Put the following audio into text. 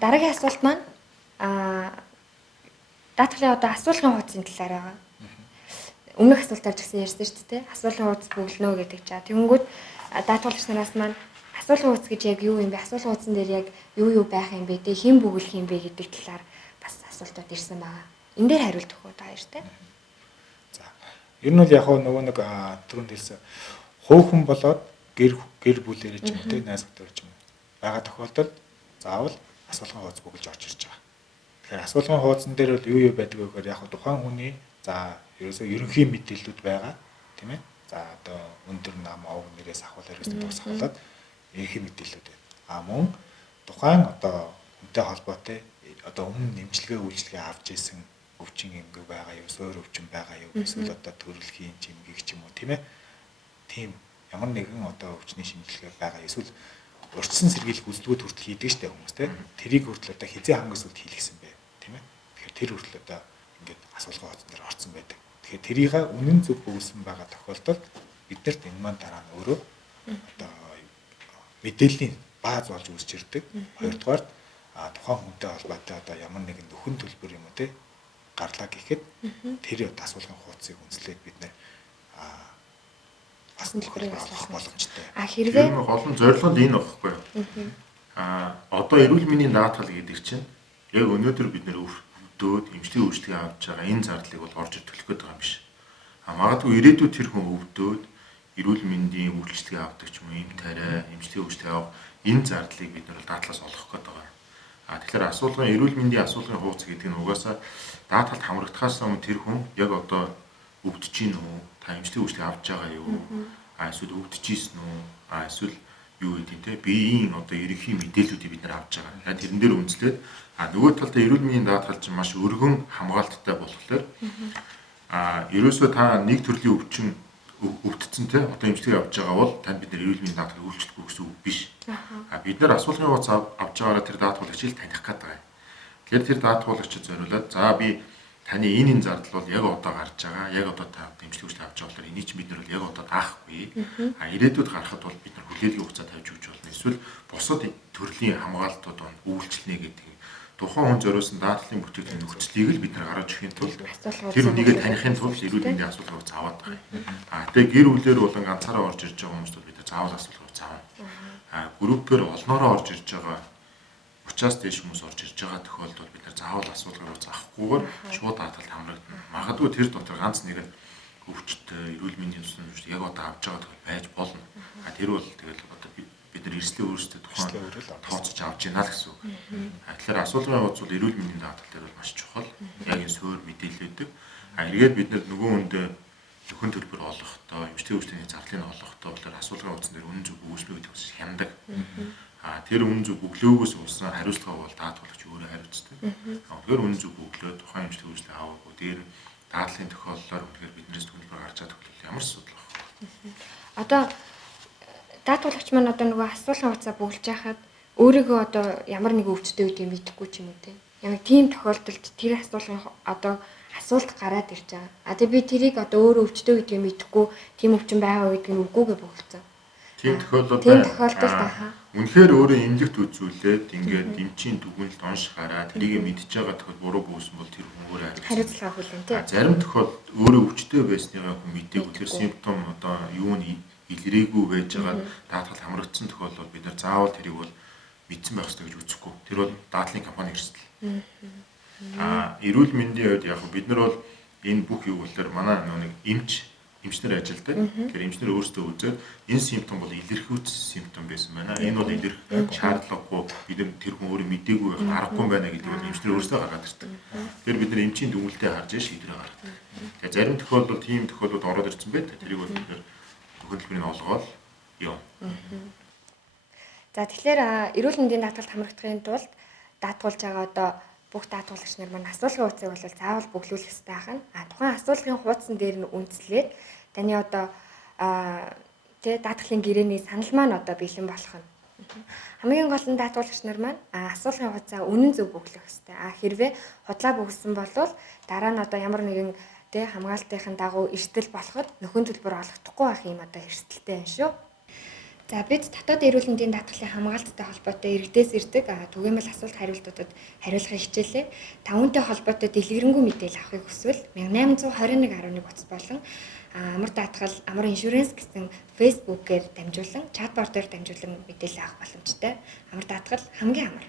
дараагийн асуулт маань даатгалын одоо асуулгын хуудсын талаар байгаа. Өмнөх асуултаар ч гэсэн ярьсан шүү дээ. Асуулгын хуудас бүглэнө гэдэг чаа. Тэгэнгүүт даатгалагч нараас маань асуулгын хуудас гэж яг юу юм бэ? Асуулгын хуудсан дээр яг юу байх юм бэ? Тэ хэн бүглэх юм бэ гэдэг талаар бас асуултууд ирсэн байгаа. Энэ дээр хариулт өгөх үү баяртай. За. Ер нь бол яг нөгөө нэг түрүүнд хэлсэн хөөхөн болоод гэр бүлэрээ ч юм уу те найз нөхдөд ч юм уу байгаа тохиолдолд заавал асуулгын хуудас бүгэлж орж ирж байгаа. Тэгэхээр асуулгын хуудсан дээр бол юу байдаг вэ гэхээр яг тухайн хүний за ерөөсөө ерөнхий мэдээллүүд байгаа тийм ээ. За одоо өндөр нам овг нэрээс ахвал ерөөсөө тусахлаад ерөнхий мэдээллүүд байна. Мөн тухайн одоо хүнтэй холбоотой одоо өмнө нэмжлэгээ үйлчлэгээ авч исэн өвчин эмгэг байгаа юу, суур өвчин байгаа юу, эсвэл одоо төрөлхийн эмгэг ч юм уу тийм ээ. Тийм ямар нэгэн одоо өвчний шинжилгээ байгаа эсвэл урьдчилан сэргийлэх үзлэгүүд хүртэл хийдэг штэ хүмүүс те. Тэрийг хүртэл одоо хизээ хамгийн сүлд хийлгэсэн бай тийм ээ. Тэгэхээр тэр хүртэл одоо ингээд асуулгын хуудас дээр орсон байдаг. Тэгэхээр тэрийг үнэн зөв өгсөн байгаа тохиолдолд биднэрт энэ маань дараа нь өөрөө одоо мэдээллийн бааз болж үүсч ирдэг. Хоёрдугаар тухайн хүнтэй холбоотой одоо ямар нэгэн нөхөн төлбөр юм уу те гарлаа гэхэд тэр одоо асуулгын хуудсыг үнслээд бид нэр бас төлбөрийг олох боломжтой. Хэрвээ гол нь зорилго нь энэ багхгүй юу? Одоо эрүүл мэндийн даатгал гэдэг чинь яг өнөөдөр бид нэр өвдөөд эмчлийн үйлчлэгээ авч байгаа энэ зардлыг бол орж төлөх гээд байгаа юм биш. Магадгүй ирээдүйд тэр хүн өвдөөд эрүүл мэндийн үйлчлэгээ авдаг ч юм уу, эм тариа, эмчлийн үйлчлэгээ авах энэ зардлыг бид нэр даатгалаас олох гээд байгаа. Тэгэхээр асуулгын эрүүл мэндийн асуулгын хуудас гэдэг нь угаасаа даатгалд хамрагдахаас өмнө тэр хүн яг одоо өвдөж гин үү, та эмчлийн үйлчлэгээ авч байгаа юу, эсвэл өвдөж ийсэн үү, эсвэл юу гэдэг те биеийн одоо ерөнхий мэдээллүүдийг бид нар авч байгаа. Яг тэрэн дээр үндэслээд нөгөө талдаа эрүүл мэндийн даатгал чинь маш өргөн хамгаалттай болохоор ерөөсөө та нэг төрлийн өвчин өвдсөн те одоо эмчилгээ авч байгаа бол танд бид нар эрүүл мэндийн даатгалыг үйлчлэхгүй гэсэн үг биш. Бид нар асуулгын хуудас авч байгаараа тэр даатгалагчийг таних гээд байгаа. Тэгэхээр тэр даатгалагчид зориулаад за би таны энэ зардал бол яг одоо гарч байгаа. Яг одоо та эмчилгээ үйлчлэг авч байгаа болохоор энийг чи бид нар бол яг одоо даахгүй. Ирээдүйд гарахад бол бид нар хүлээлгийн хугацаа тавьж өгч болно. Эсвэл бусад төрлийн хамгаалтууд үйлчлэнэ гэдэг тухайн хүн зориулсан даатгалын бүтээгдэхүүн нөхцөлийг л бид нар гаргаж өгөхийн тулд тэр үнийгээ танихын тулд эрүүл мэндийн асуулгын хуудас аваад байгаа. Тэгээ гэр бүлээр болон ганцаараа орж ирж байгаа хүмүүст бид нар заавал асуулгын хуудас авна. Группээр олноороо орж ирж байгаа 30-аас дээш хүмүүс орж ирж байгаа тохиолдолд бид нар заавал асуулгын хуудас авахгүйгээр шууд даатгалд хамрагдана. Магадгүй тэр дотор ганц нэг нь өвчтөй эрүүл мэндийн тусламж яг одоо авч байгаа тохиол байж болно. Тэр бол тэгэл одоо бид нар эрсдлийн өөрсдөө тухайн тооцож авч яана л гэсэн үг. Тэгэхээр асуулгын хуудас бол эрүүл мэндийн даатгал дээр бол маш чухал. Яг энэ суур мэдээлэлүүд. Эргээд бид нар нөгөө хүндээ нөхөн төлбөр олохдоо, эмчлийн үйлчлэгийн зардлыг олохдоо болохоор асуулгын хуудас дээр үнэн зөв өгсөн гэдэг нь хяндаг. Тэр үнэн зөв өглөөгөөс өгсөн хариуцлага бол даатгалагч өөрөө хариуцдаг. Тэгэхээр үнэн зөв өглөө тухайн эмчлийн үйлчлэг аваагүй дээр даатгалын тохиоллоор үнэхээр биднээс төлбөр гарч байгаа тохиол ямар ч асуудал байхгүй. Одоо даатгалагч маань одоо нөгөө асуулгын хуудасаа бүгэлж яхад өөрийгөө одоо ямар нэг өвчтөй гэдгийг мэдэхгүй ч юм уу те. Яг тийм тохиолдолд тэр асуулгын одоо асуулт гараад ирж байгаа. Тэгээ би тэрийг одоо өөрөө өвчтөй гэдгийг мэдэхгүй тийм өвчин байгаа гэдгийг нь үгүйгээ бүгэлцэн. Тийм тохиолдолд үнэхээр өөрөө эмнэлэгт үзүүлээд ингээд эмчийн дүгнэлт онш гараад тэрийг мэдж байгаа тохиол буруу бүсэн бол тэр хүн өөрөө хариуцлага хүлээн те. Зарим тохиолдолд өөрөө өвчтөй байсныгаа хүн мэдээгүй тэр симптом одоо юу нь илрээгүй байж байгаа даатгал хамрагдсан тохиолдолд бид нар заавал тэрийг бол мэдсэн байх ёстой гэж үзэхгүй. Тэр бол даатгалын компани эрсдэл. Эрүүл мэндийн хувьд яг бид нар бол энэ бүх юу болохоор манай нэг эмчнэр ажилдаг. Тэгэхээр эмчнэр өөрсдөө үзээд энэ симптом бол илэрхийлсэн симптом байсан байна. Энэ бол илэрх шаардлагагүй бид нар тэр хүн өөрөө мэдээгүй байх аргагүй байна гэдэг бол эмчнэр өөрсдөө гаргаад ирдэг. Тэгэхээр бид нар эмчийн дүгнэлтээ харж шийдвэр гаргадаг. Тэгээ зарим тохиолдолд тийм тохиолдолд ороод ирсэн байдаг. Тэрийг бол бид нар хөдөлмөрийн олгоод юм. За тэгэхээр эрүүл мэндийн даатгалд хамрагдахын тулд даатгуулж байгаа одоо бүх даатгуулагч нар маань асуулгын хуудсыг бол заавал бүглүүлэх хэрэгтэй байна. Тухайн асуулгын хуудсан дээр нь үндэслээд таны одоо даатгалын гэрээний санал маань одоо бэлэн болох нь. Хамгийн гол нь даатгуулагч нар маань асуулгын хуудсаа үнэн зөв бүглэх хэрэгтэй. Хэрвээ худлаа бүгэлсэн бол дараа нь одоо ямар нэгэн хамгаалтын дагуу эрсдэл болоход нөхөн төлбөр олгохдохгүй байх юм одоо эрсдэлтэй байна шүү. За бид дотоод эрүүл мэндийн даатгалын хамгаалттай холбоотой иргэдээс ирдэг түгээмэл асуулт хариултуудад хариулахыг хичээлээ. Та үүнтэй холбоотой дэлгэрэнгүй мэдээлэл авахыг хүсвэл 1821.11 утас болон амар даатгал, амар иншүрэнс гэсэн фэйсбүүкээр дамжуулан чатбот дээр дамжуулан мэдээлэл авах боломжтой. Амар даатгал хамгийн амар.